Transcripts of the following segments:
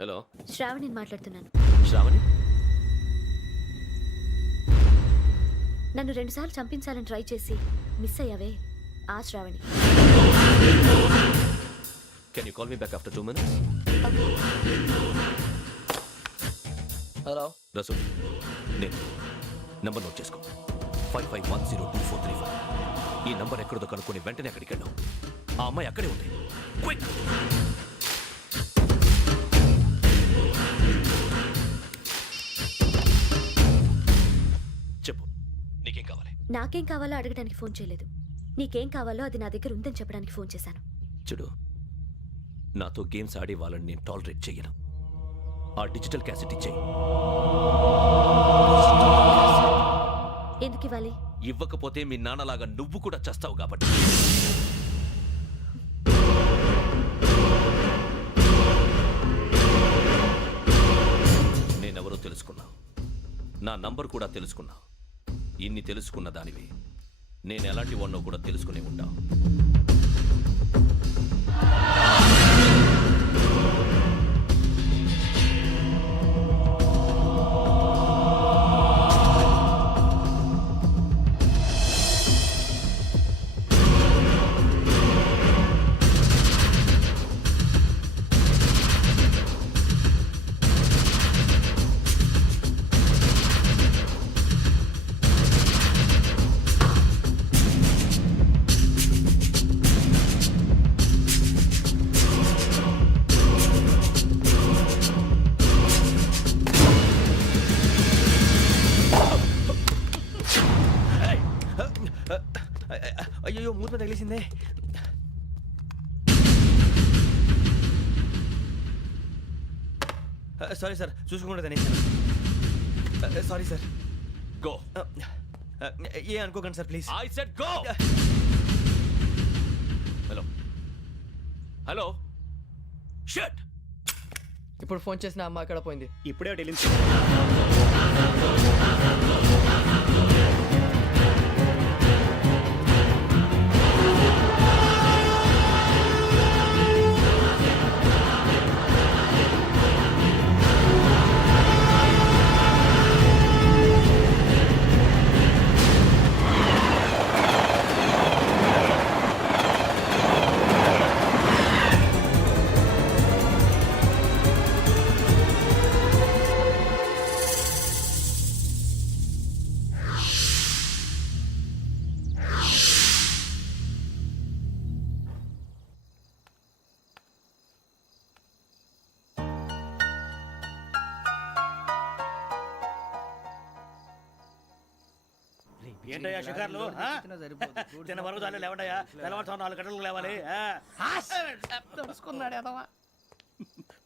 Hello, శ్రావణిని మాట్లాడుతున్నాను. శ్రావణి. నన్ను 2 సార్లు చంపించాలని ట్రై చేసి మిస్ అయ్యావే, ఆ Sravani. Can you call me back after 2 minutes? Hello Rasu, నేను నంబర్ నోట్ చేసుకో. 55102435. ఈ నంబర్ ఎక్కడదో కనుక్కొని వెంటనే అక్కడికి వెళ్ళాం. ఆ అమ్మాయి అక్కడే ఉంది. క్విక్. చెప్పు, నీకేం కావాలి? నాకేం కావాలో అడగడానికి ఫోన్ చేయలేదు. నీకేం కావాలో అది నా దగ్గర ఉందని చెప్పడానికి ఫోన్ చేశాను. చూడు, నాతో గేమ్స్ ఆడే వాళ్ళని నేను టాలరేట్ చెయ్యను. ఆ డిజిటల్ క్యాసెట్ ఇచ్చేయి. ఎందుకు ఇవ్వాలి? ఇవ్వకపోతే మీ నాన్నలాగా నువ్వు కూడా చస్తావు కాబట్టి. నేనెవరో తెలుసుకున్నా, నా నంబర్ కూడా తెలుసుకున్నా. ఇన్ని తెలుసుకున్న దానివి నేను ఎలాంటి వాడినో కూడా తెలుసుకునే ఉంటా. అయ్యో మూత తగిలేసిందే. సారీ సార్, చూసుకోకుండా తినేసాను. Sorry sir. గో. ఏ అనుకోకండి sir please. I said go. Hello hello, shut. ఇప్పుడు ఫోన్ చేసిన అమ్మ అక్కడ పోయింది. ఇప్పుడే డెలివరీ. ఏంటయ్యా షికార్లు? తిన్న వరకు దాన్ని లేవండయ్యా. తెల్లవారుతో 4 గంటలకు లేవాలి.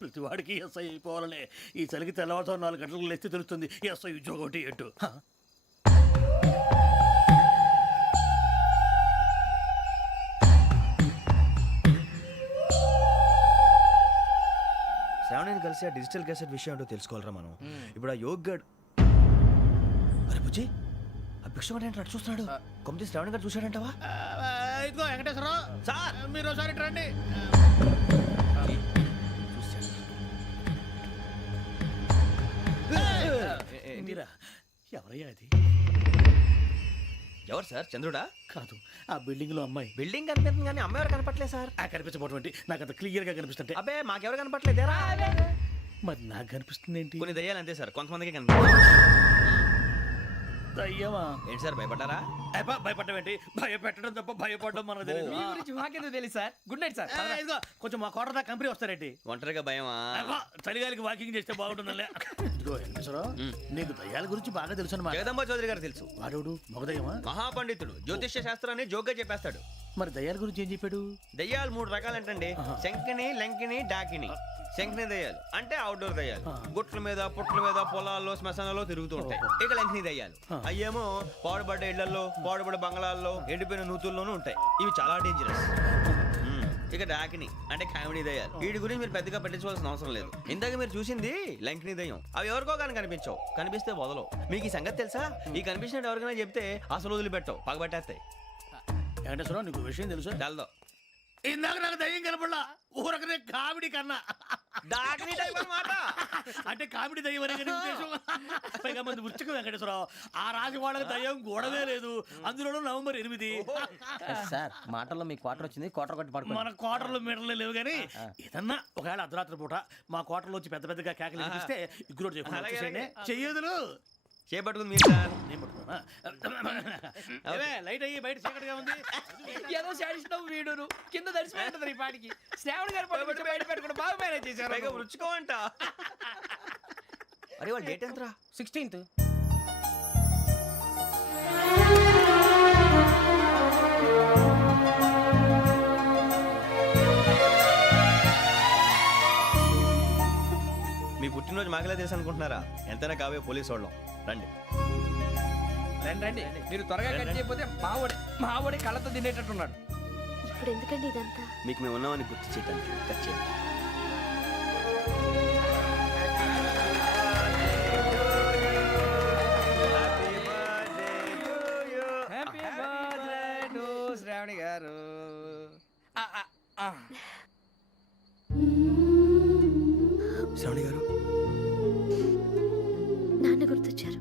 ప్రతి వాడికి ఎస్ఐ అయిపోవాలనే ఈ చలికి తెల్లవారుతో 4 గంటలకు లేస్తే తెలుస్తుంది ఎస్ఐ ఉద్యోగం ఒకటి ఎటు. శ్రావణిని కలిసి ఆ డిజిటల్ క్యాసెట్ విషయం ఏంటో తెలుసుకోవాలరా మనం. ఇప్పుడు ఆ యోగ్ గడ్. అరే బుజ్జి, ఆ భిక్షం అంటే అటు చూస్తున్నాడు. కొమ్మిది శ్రావణి గారు చూశాడంటావా? ఇదిగో వెంకటేశ్వరరావు సార్, మీరు ఒకసారి రండి. ఎవరయ్యా అది? ఎవరు సార్? చంద్రుడా? కాదు, ఆ బిల్డింగ్ లో అమ్మాయి. బిల్డింగ్ కనిపిస్తుంది కానీ అమ్మ ఎవరు కనపట్లేదు సార్. కనిపించబోటువంటి నాకు అంత క్లియర్ గా కనిపిస్తుంటే. అబ్బే మాకెవరు కనపట్లేదేరా? మరి నాకు కనిపిస్తుంది ఏంటి? కొన్ని దయ్యాలు అంతే సార్, కొంతమందికి కనిపిస్తుంది. దయ్యమా? ఏంటి సార్ భయపడ్డారా? భయపడడం ఏంటి? భయపెట్టడం తప్ప భయపడడం మనకు తెలియదు. మీ గురించి మాకెందుకు తెలుసు సార్. Good night sir. ఇదిగో కొంచెం మా కోట దాకా కంపెనీ వస్తారేంటి? ఒంటరిగా భయమా? చలిగాలికి వాకింగ్ చేస్తే బాగుంటుందిలే. ఇదిగో వెంకటేశ్వరరావు, నీకు దయ్యాల గురించి బాగా తెలుసు అన్నమాట. జగదంబ చౌదరి గారు తెలుసు. వాడోడు మగదయ్యమా? మహాపండితుడు, జ్యోతిష్య శాస్త్రాన్ని జోగ్గా చెప్పేస్తాడు. మరి దయ్యాల గురించి ఏం చెప్పాడు? దయ్యాలు 3 రకాలంటండి. శంకిని, లంకిని, డాకిని. శంకిని దయ్యాలు అంటే అవుట్డోర్ దయ్యాలు. గుట్ల మీద, పుట్ల మీద, పొలాల్లో, శ్మశానాల్లో తిరుగుతూ ఉంటాయి. ఇక లంకిని దయ్యాలు అయ్యేమో పాడుబడ్డ ఇళ్లలో, పాడుబడ్డ బంగ్లాల్లో, ఎండిపోయిన నూతుల్లోనూ ఉంటాయి. ఇవి చాలా డేంజరస్. ఇక డాకిని అంటే కామెడీ దయ్యాలు. వీటి గురించి మీరు పెద్దగా పట్టించుకోవాల్సిన అవసరం లేదు. ఇందాక మీరు చూసింది లంకిని దయ్యం. అవి ఎవరికో కానీ కనిపించవు, కనిపిస్తే వదలవు. మీకు ఈ సంగతి తెలుసా? ఈ కనిపించినట్టు ఎవరికైనా చెప్తే అసలు వదిలిపెట్టవు, పగబట్టేస్తాయి. వెంకటేశ్వరరావు, నీకు విషయం తెలుసు? తెలదో. ఇందాక నాకు దయ్యం కనపడలా, ఊరకనే కామెడీ కన్నా. డాకిని టైప్ అన్నమాట. అంటే కామెడీ దయ్యం అనే కదా ఉద్దేశం. పైగా మంది వృచ్చిక వెంకటేశ్వరరావు ఆ రాజు వాళ్ళకి దయ్యం గోడవే లేదు. అందులోనూ నవంబర్ 8. సార్ మాటల్లో మీ క్వార్టర్ వచ్చింది, క్వార్టర్ కొట్టి పడుకో. మన క్వార్టర్లో మీటర్లు లేవు కానీ ఏదన్నా ఒకవేళ అర్ధరాత్రి పూట మా క్వార్టర్లో వచ్చి పెద్ద పెద్దగా కేకలు వినిపిస్తే ఇగ్గురు అలాగే, చేయకుండా చెయ్యదులు చేపట్టుకుంది మీరు సార్. నేను పట్టుకున్నా. ఏమే, లైట్ అయ్యి బయట చీకటిగా ఉంది. ఏదో శాడిస్తున్నావు వీడును కింద దర్శనం ఈ పాటికి శ్రావణ్ గారు పట్టుకొచ్చి బయట పెట్టుకుంటే బాగా మేనేజ్ పైగా చేశారు. రుచుకోమంట. అరే వాళ్ళ డేట్ ఎంతరా? 16th. మీ పుట్టినరోజు మాకలే తెలుసు అనుకుంటున్నారా? ఎంతైనా కావే పోలీసు వాళ్ళం. రండి. రండి రండి, మీరు త్వరగా కట్ చేయకపోతే మావోడే కళ్ళతో తినేటట్టున్నాడు. ఇప్పుడు ఎందుకండి ఇదంతా? మీకు మేము ఉన్నామని గుర్తు చేయడానికి కట్ చేయండి. హ్యాపీ బర్త్డే టు శ్రావణి గారు. శ్రావణి గారు నాన్న గుర్తొచ్చారు.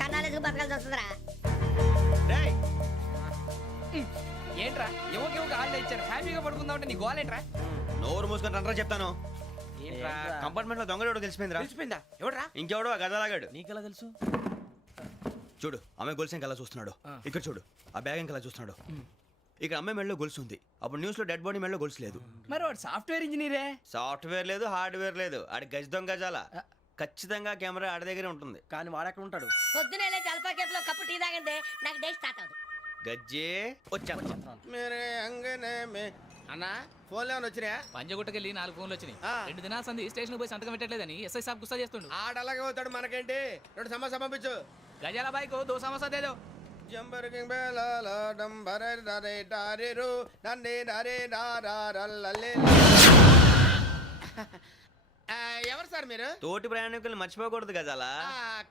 కన్నాలకు బతకాల్సి వస్తుందిరా. డేయ్, ఏంట్రా ఎవరికి ఆళ్ళు ఇచ్చారు, హ్యాపీగా పడుకుందాం అంటే నీ గోలేంట్రా? నోరు మూసుకొని రండ్రా చెప్తాను. ఏంట్రా కంపార్ట్మెంట్ లో దొంగడు తెలిసిపోయిందిరా. తెలిసిపోయిందా? ఎవడ్రా? ఇంకెవడో ఆ గదలాగాడు. నీకెలా తెలుసు? చూడు ఆమె గొలుసు ఇంకలా చూస్తున్నాడు. ఇక్కడ చూడు ఆ బ్యాగ్ ఇంకలా చూస్తున్నాడు. ఇక్కడ అమ్మాయి మెడలో గొలుసు ఉంది. అప్పుడు న్యూస్ లో డెడ్ బాడీ మెడలో గొలుసు లేదు. మరి వాడు సాఫ్ట్వేర్ ఇంజనీరే. సాఫ్ట్వేర్ లేదు, హార్డ్వేర్ లేదు. ఆడి గజ దొంగ గజాల. ఖచ్చితంగా కెమెరా ఆడి దగ్గరే ఉంటుంది. కానీ వాడెక్కడ ఉంటాడు? పొద్దునే లేచి అల్పా కేఫ్ లో కప్పు టీ తాగంటే నాకు డే స్టార్ట్ అవుతుంది. గజ్జే వచ్చా. అన్నా ఫోన్లో ఏమైనా వచ్చినాయా? పంజగుట్టకెళ్ళి 4 ఫోన్లు వచ్చినాయి. 2 దినాల సంది స్టేషన్ పోయి సంతకం పెట్టలేదని ఎస్ఐ సాబ్ గుస్తా చేస్తుండు. ఆడలాగే పోతాడు, మనకేంటి? 2 సమస్య పంపించు. గజాల బైక్ 2 సమస్య దేదో. జంబరకింగ్ బేలాల డంబరే నరే డారెరు నన్నే నరే నారారల్లలే. ఎవరు సార్ మీరు? తోటి ప్రయాణికులు మర్చిపోకూడదు గజాల.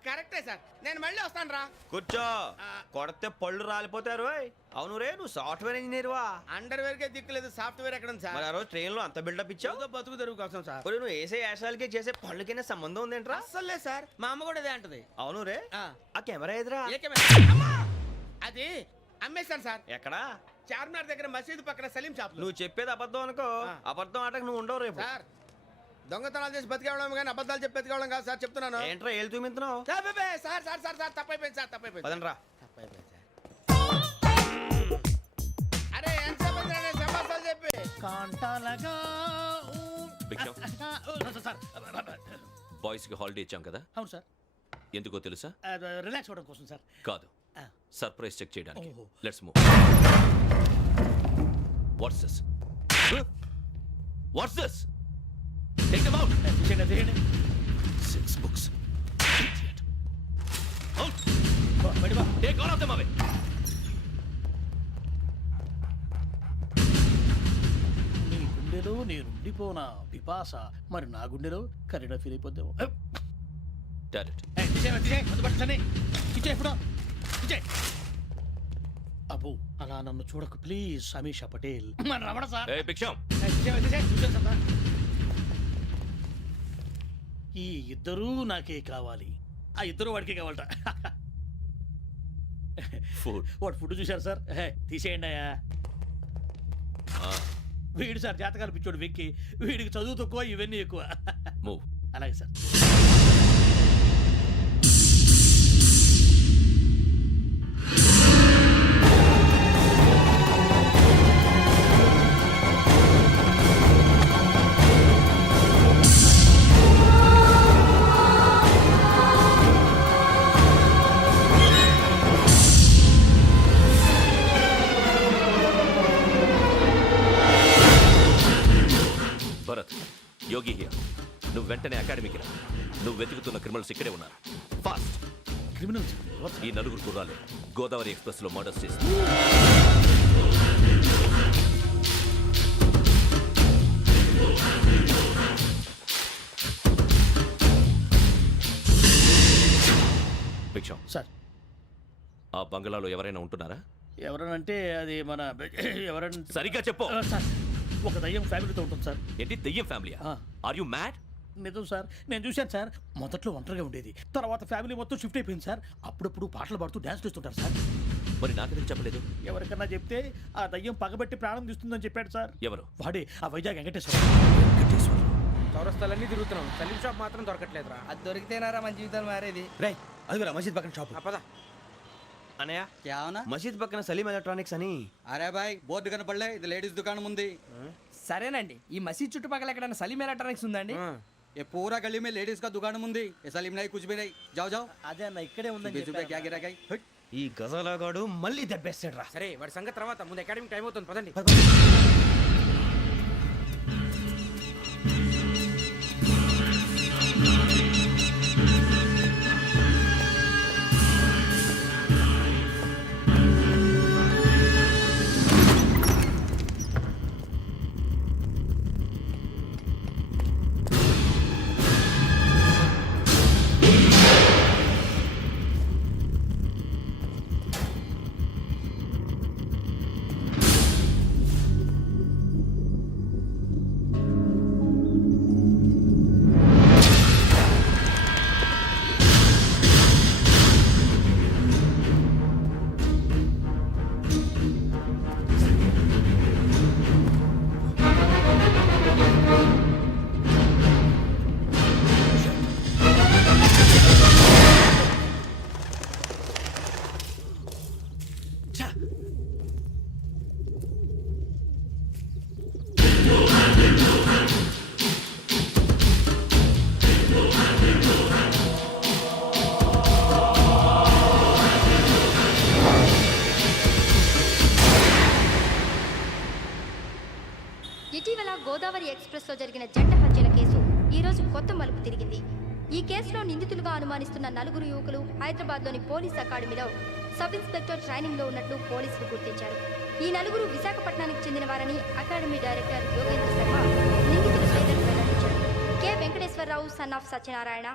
కరెక్టే సార్, నేను మళ్ళీ వస్తాను రా. కూర్చో. కొడితే పళ్ళు రాలిపోతారు. అవును రే, నువ్వు సాఫ్ట్వేర్ ఇంజనీర్ వా? అండర్వేర్ కే దిక్కులేదు, సాఫ్ట్వేర్ ఎక్కడ ఉంది మరి సార్? ఆ రోజు ట్రైన్ లో అంత బిల్డప్ ఇచ్చావు. ఏదో బతుకు తెరుగు కోసం సార్. ఒరేయ్, నువ్వు వేసే యాశాలకి చేసే పళ్ళకైనా సంబంధం ఉందేంట్రా? అస్సలు లేదు సార్, మా అమ్మ కూడా అదే అంటది. అవును రే, ఆ. ఆ కెమెరా ఎదురా ఏ కెమెరా? అమ్మా! అది అమ్మేశాను సార్. ఎక్కడా? చార్మినార్ దగ్గర మసీదు పక్కన సలీం షాప్ లో. నువ్వు చెప్పేది అబద్ధం అనుకో. ఆ. అబద్ధం ఆటకు నువ్వు ఉండవు రేపు. సార్ దొంగతనాలు చేసి బతికేవడం కానీ అబద్ధాలు చెప్పి బతికేవడం కాదు సార్, చెప్తున్నాను. ఏంట్రా ఏళ్ళు చూపించినావు? సార్ బే, సార్ సార్ సార్ సార్ తప్పైపోయింది సార్, తప్పైపోయింది. పదండ్రా. తప్పైపోయింది సార్. అరే ఎంతసేపు అయిందిరా నేను సమాసాలు చెప్పి? కాంటాలగా భిక్షం, సార్. బాయ్స్ కి హాలిడే ఇచ్చాం కదా, అవును సార్, ఎందుకో తెలుసా? రిలాక్స్ అవ్వడం కోసం సార్. కాదు, సర్ప్రైజ్ చెక్ చేయడానికి. ఓహో. Let's move. What's this? What's this? Take them out. తీయండి. 6 books. Idiot. Out. బయట బా. Take all of them away. నీ గుండెలో నేనుండిపోనా పిపాస, మరి నా గుండెలో కరీడా ఫీల్ అయిపోద్దాము. Direct. అబ్బో అలా నన్ను చూడకు ప్లీజ్, సమీషా పటేల్. మన రమణ సార్. Hey, భిక్షం. ఈ ఇద్దరూ నాకే కావాలి, ఆ ఇద్దరు వాడికే కావాలట. Food. వాడు ఫుడ్ చూశారు సార్. తీసేయండి అయ్యా. వీడు సార్ జాతకాలు పిచ్చోడు వెక్కి, వీడికి చదువు తక్కువ ఇవన్నీ ఎక్కువ. Move. అలాగే సార్. Bharat, Yogi here. నువ్వు వెంటనే అకాడమీకి రా. నువ్వు వెతుకుతున్న క్రిమినల్స్ ఇక్కడే ఉన్నారు. ఫాస్ట్. క్రిమినల్స్ ఈ నలుగురు కుర్రాలు గోదావరి ఎక్స్ప్రెస్ లో మర్డర్స్ చేసి భిక్షం, సార్. ఆ బంగ్లాలో ఎవరైనా ఉంటున్నారా? ఎవరనంటే అది మన ఎవరంటే సరిగ్గా చెప్పు. సార్ ఒక దయ్యం ఫ్యామిలీతో ఉంటుంది సార్. ఏంటి దెయ్యం ఫ్యామిలీ? ఆ. Are you mad? నిజం సార్, నేను చూశాను సార్. మొదట్లో ఒంటరిగా ఉండేది, తర్వాత ఫ్యామిలీ మొత్తం షిఫ్ట్ అయిపోయింది సార్. అప్పుడప్పుడు పాటలు పాడుతూ డ్యాన్స్ చేస్తుంటారు సార్. మరి నాకెందుకు చెప్పలేదు? ఎవరికన్నా చెప్తే ఆ దయ్యం పగబెట్టి ప్రాణం తీస్తుందని చెప్పాడు సార్. ఎవరు? వాడే ఆ వైజాగ్ వెంకటేశ్వర. చౌరస్తాలన్నీ తిరుగుతున్నాం, సలీం షాప్ మాత్రం దొరకట్లేదురా. అది దొరికితేనారా మన జీవితాలు మారేది. రే అదిగురా మసీద్ పక్కన షాప్. పద. అనయ్య क्या होना? మసీద్ పక్కన సలీం ఎలక్ట్రానిక్స్ అని. అరే బాయ్ బోర్డు కనపడలే, ఇది లేడీస్ దుకాణం ఉంది. సరేనండి, ఈ మసీద్ చుట్టుపక్కల ఎక్కడైనా సలీం ఎలక్ట్రానిక్స్ ఉందండి? ये पूरा गली में लेडीज का दुकान मुंदी, ये सलीम नहीं कुछ भी नहीं. जाओ जाओ. అదే అన్న ఇక్కడే ఉందని बीस रुपए क्या गिरा गई? ఈ గజాలగాడు మళ్ళీ దెబ్బేస్తాడు రా. సరే వాడి సంగతి తర్వాత, ముందు అకాడమిక్ టైం అవుతుంది, పదండి. ఇటీవల గోదావరి ఎక్స్ప్రెస్లో జరిగిన జంట హత్యల కేసు ఈరోజు కొత్త మలుపు తిరిగింది. ఈ కేసులో నిందితులుగా అనుమానిస్తున్న నలుగురు యువకులు హైదరాబాద్లోని పోలీస్ అకాడమీలో సబ్ ఇన్స్పెక్టర్ ట్రైనింగ్లో ఉన్నట్లు పోలీసులు గుర్తించారు. ఈ నలుగురు విశాఖపట్నానికి చెందిన వారని అకాడమీ డైరెక్టర్ యోగేంద్ర శర్మ నిందితుల పేర్లను వెల్లడించారు. K Venkateswararao son of Satyanarayana,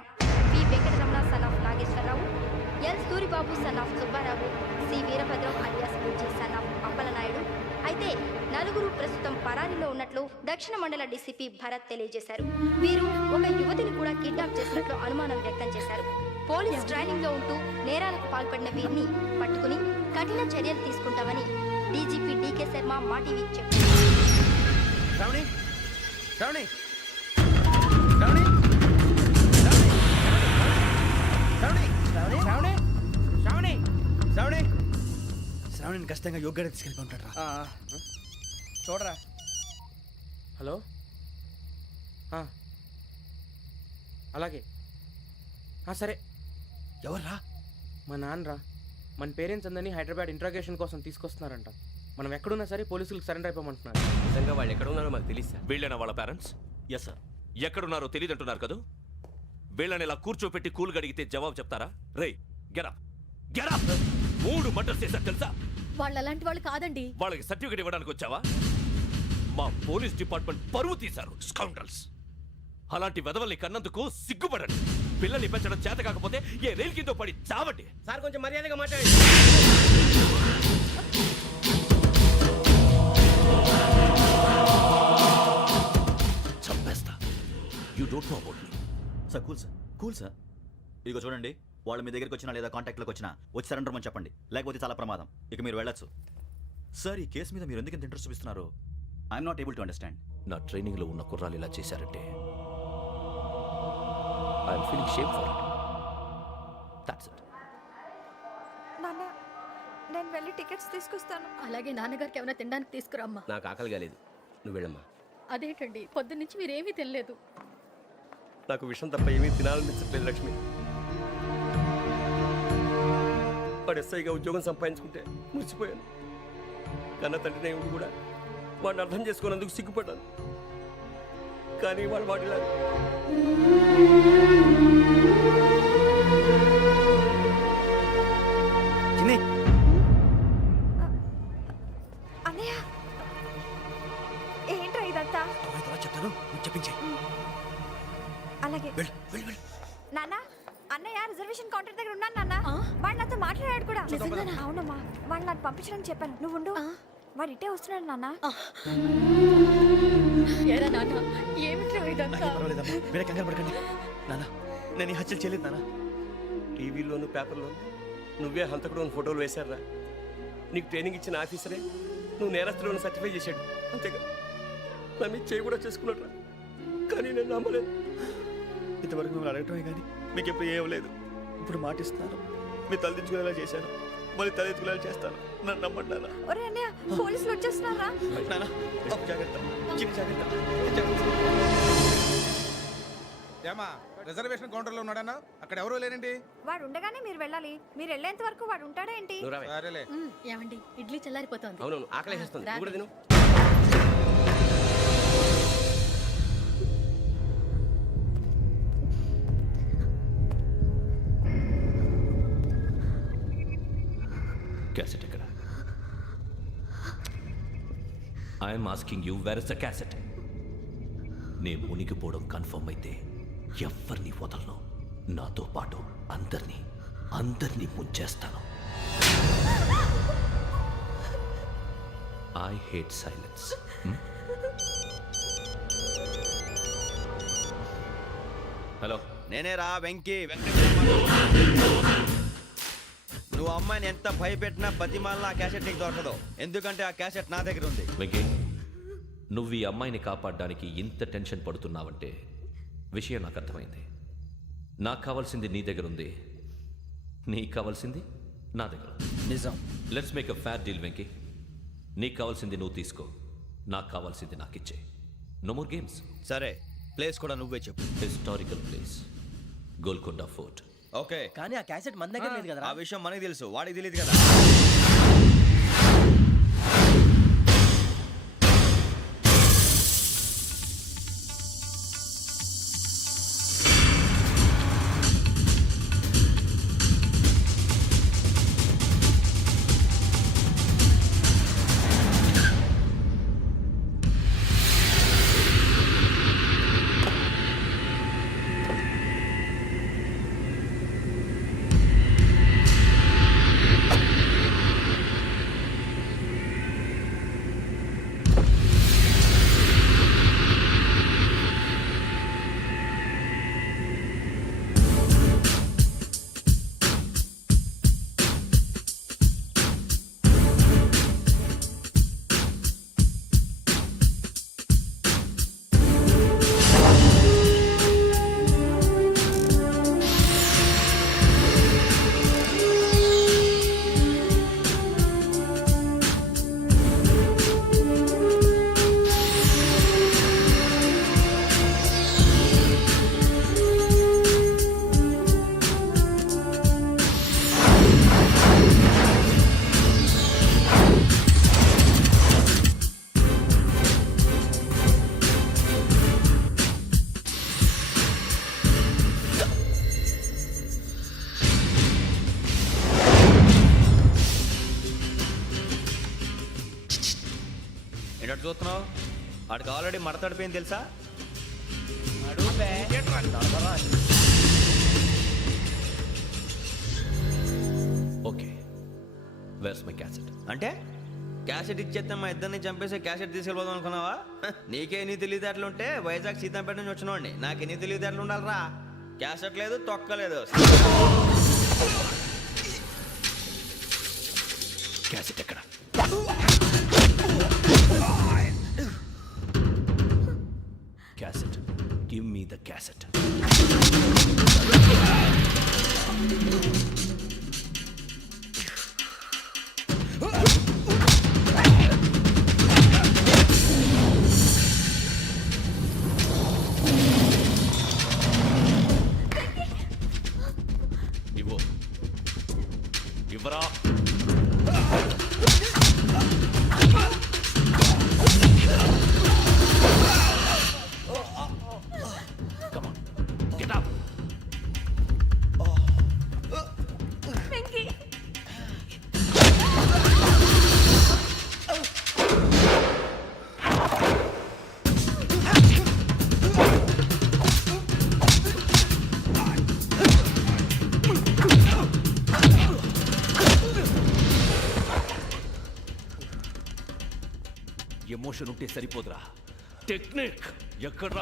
P Venkataramana son of Nageswararao, L Suribabu son of Subbarao, C Veerabhadram alias Bujji son of Appalanaidu. అయితే నలుగురు ప్రస్తుతం పరారీలో ఉన్నట్లు దక్షిణ మండల డీసీపీ భరత్ తెలియజేశారు. వీరు ఒక యువతిని కూడా కిడ్నాప్ చేసినట్లు అనుమానం వ్యక్తం చేశారు. పోలీస్ ట్రైనింగ్ లో ఉంటూ నేరాలకు పాల్పడిన వీరిని పట్టుకుని కఠిన చర్యలు తీసుకుంటామని డీజీపీ డీకే శర్మ మా టీవీకి చెప్పారు. శ్రావణి శ్రావణి శ్రావణి శ్రావణి శ్రావణి శ్రావణి శ్రావణి శ్రావణిని ఖచ్చితంగా యోగ్యత తీసుకెళ్ళి ఉంటాడు రా. చూడరా. హలో, అలాగే సరే. ఎవర్రా? మా నాన్నరా. మన పేరెంట్స్ అందరినీ హైదరాబాద్ ఇంట్రాగేషన్ కోసం తీసుకొస్తున్నారంట. మనం ఎక్కడున్నా సరే పోలీసులకు సరెండర్ అయిపోమంటున్నారు. నిజంగా వాళ్ళు ఎక్కడ ఉన్నారో మాకు తెలియదు. వీళ్ళేనా వాళ్ళ పేరెంట్స్? Yes sir. ఎక్కడున్నారో తెలియదంటున్నారు కదా. వీళ్ళని ఇలా కూర్చోపెట్టి కూల్ గడిగితే జవాబు చెప్తారా? రే గెటప్ గెటప్. 3 మర్డర్స్ చేశారు తెలుసా? వాళ్ళు అలాంటి వాళ్ళు కాదండి. వాళ్ళకి సర్టిఫికేట్ ఇవ్వడానికి వచ్చావా? మా పోలీస్ డిపార్ట్మెంట్ పరువు తీశారు స్కౌండ్రల్స్. అలాంటి వెధవల్ని కన్నందుకు సిగ్గుపడండి. పిల్లల్ని పెంచడం చేత కాకపోతే ఏ రైలు కింద పడి చావండి. సార్ కొంచెం మర్యాదగా మాట్లాడండి. చంపేస్తా. You don't know about me. Sir cool sir. ఇదిగో చూడండి, వాళ్ళు మీ దగ్గరికి వచ్చినా లేదా కాంటాక్ట్లోకి వచ్చినా వచ్చి సరెండర్ అని చెప్పండి, లేకపోతే చాలా ప్రమాదం. ఇక మీరు వెళ్ళొచ్చు. సార్, ఈ కేసు మీద మీరు ఎందుకు ఇంత ఇంట్రెస్ట్ చూపిస్తున్నారు? I'm not able to understand. నా ట్రైనింగ్ లో ఉన్న కుర్రాలు ఇలా చేశారంటే I'm feeling shame for it. That's it. నాన్న, నేను వెళ్ళి టికెట్స్ తీసుకొస్తాను. అలాగే నాన్నగారికి ఏమైనా తినడానికి తీసుకురామ్మా. నాకు ఆకలి కాలేదు, నువ్వు వెళ్ళమ్మా. అదేంటండి పొద్దున్నుంచి మీరేమీ తినలేదు. నాకు విషయం తప్ప ఏమీ తినాలనిపించట్లేదు లక్ష్మి. వాడు ఎస్ఐగా ఉద్యోగం సంపాదించుకుంటే మురిసిపోయాను. కన్న తండ్రినే ఉండి కూడా వాడిని అర్థం చేసుకున్నందుకు సిగ్గుపడ్డాను. కానీ వాడిలా అన్నయ్య, ఏంట్రా ఇదంతా? చెప్తాను, చెప్పించే. అలాగే నాన్న, అన్నయ్య రిజర్వేషన్ కౌంటర్ దగ్గర ఉన్నాను నాన్న. వాడు నాతో మాట్లాడాడు కూడా. అవునమ్మా, వాడు నాకు పంపించడానికి చెప్పాను. నువ్వు ఉండు. వాడు ఇట్టే వస్తున్నాడు నాన్న. ఎరా నాన్న, ఏమిట్రా ఇదంతా? పర్వాలేదమ్మా, మీరే కంగారు పడకండి. నాన్న, నేను ఈ హత్యలు చేయలేదు నాన్న. టీవీలోను పేపర్లోను నువ్వే హంతకుడు అని ఫోటోలు వేశారా? నీకు ట్రైనింగ్ ఇచ్చిన ఆఫీసరే నువ్వు నేరస్తులను సర్టిఫై చేశాడు. అంతేగా నన్ను చేయి కూడా చేసుకున్నట్రా. కానీ నేను నమ్మలేదు. ఇంతవరకు మిమ్మల్ని అడగటమే కానీ మీకు ఎప్పుడు ఏం లేదు. ఇప్పుడు మాటిస్తున్నాను, మీ తలదించుకునేలా చేశాను, మళ్ళీ తలెత్తుకునేలా చేస్తాను. నన్ను నమ్మండి నాన్న. ఒరే అన్నయ్య, పోలీసులు వచ్చేస్తున్నారా? నాన్న, జాగ్రత్త, చిన్న జాగ్రత్త. ఏమా రిజర్వేషన్ కౌంటర్ లో ఉన్నాడన్నా? అక్కడ ఎవరూ లేనండి. వాడు ఉండగానే మీరు వెళ్ళాలి. మీరు వెళ్ళేంత వరకు వాడు ఉంటాడా ఏంటి? సరేలే. ఏమండి, ఇడ్లీ చల్లారిపోతుంది. అవునవును, ఆకలేస్తుంది. నువ్వు కూడా తిను. క్యాసెట్ ఎక్కడ? I'm asking you, where is the cassette? నే మునిగిపోవడం కన్ఫర్మ్ అయితే ఎవ్వరిని వదలను. నాతో పాటు అందరినీ ముంచేస్తాను. I hate silence. హలో, నేనే రా వెంకీ. నువ్వు అమ్మాయిని ఎంత భయపెట్టినా బతిమాలినా ఆ క్యాసెట్ నీకు దొరకదు. ఎందుకంటే ఆ క్యాసెట్ నా దగ్గర ఉంది. వెంకీ, నువ్వు ఈ అమ్మాయిని కాపాడడానికి ఇంత టెన్షన్ పడుతున్నావంటే విషయం నాకు అర్థమైంది. నాకు కావాల్సింది నీ దగ్గర ఉంది, నీకు కావాల్సింది నా దగ్గర ఉంది. నిజం. Let's make a fair deal Venky. నీకు కావాల్సింది నువ్వు తీసుకో, నాకు కావాల్సింది నాకు ఇచ్చే. No more games. సరే, ప్లేస్ కూడా నువ్వే చెప్పు. Historical place, Golconda fort. Okay, కానీ ఆ క్యాసెట్ మన దగ్గర లేదు కదా. ఆ విషయం మనకి తెలుసు, వాడికి తెలియదు కదా. ఏంటో చూస్తున్నావు? వాడికి ఆల్రెడీ మడతడిపోయింది తెలుసా? Okay, where's my cassette? అంటే క్యాసెట్ ఇచ్చేస్తే మా ఇద్దరిని చంపేసి క్యాసెట్ తీసుకెళ్ళిపోదాం అనుకున్నావా? నీకే ఎన్ని తెలివితేటలు ఉంటే వైజాగ్ సీతంపేట నుంచి వచ్చినోండి. నాకు ఎన్ని తెలివితేటలు ఉండాలిరా? క్యాసెట్ లేదు, తొక్కలేదు. క్యాసెట్ ఎక్కడ? Cassette, give me the cassette. ఇవ్వు, ఇవ్వరా. Come on, get up. Emotion ఉంటే సరిపోదురా, టెక్నిక్ ఎక్కడ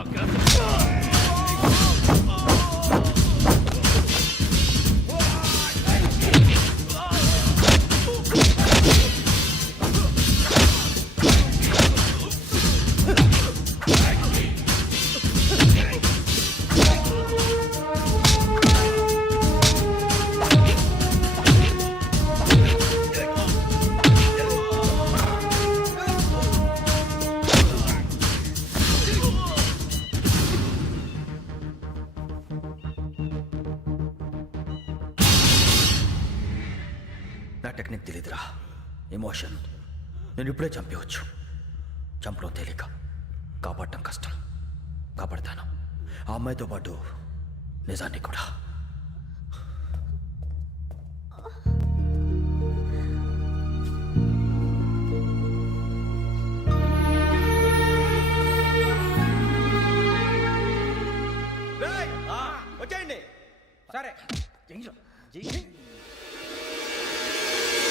నా టెక్నిక్ తెలీదురా, ఎమోషన్. నేను ఇప్పుడే చంపేవచ్చు. చంపడం తేలిక, కాపాడటం కష్టం. కాపాడతాను ఆ అమ్మాయితో పాటు నిజాన్ని కూడా. వచ్చేయండి. సరే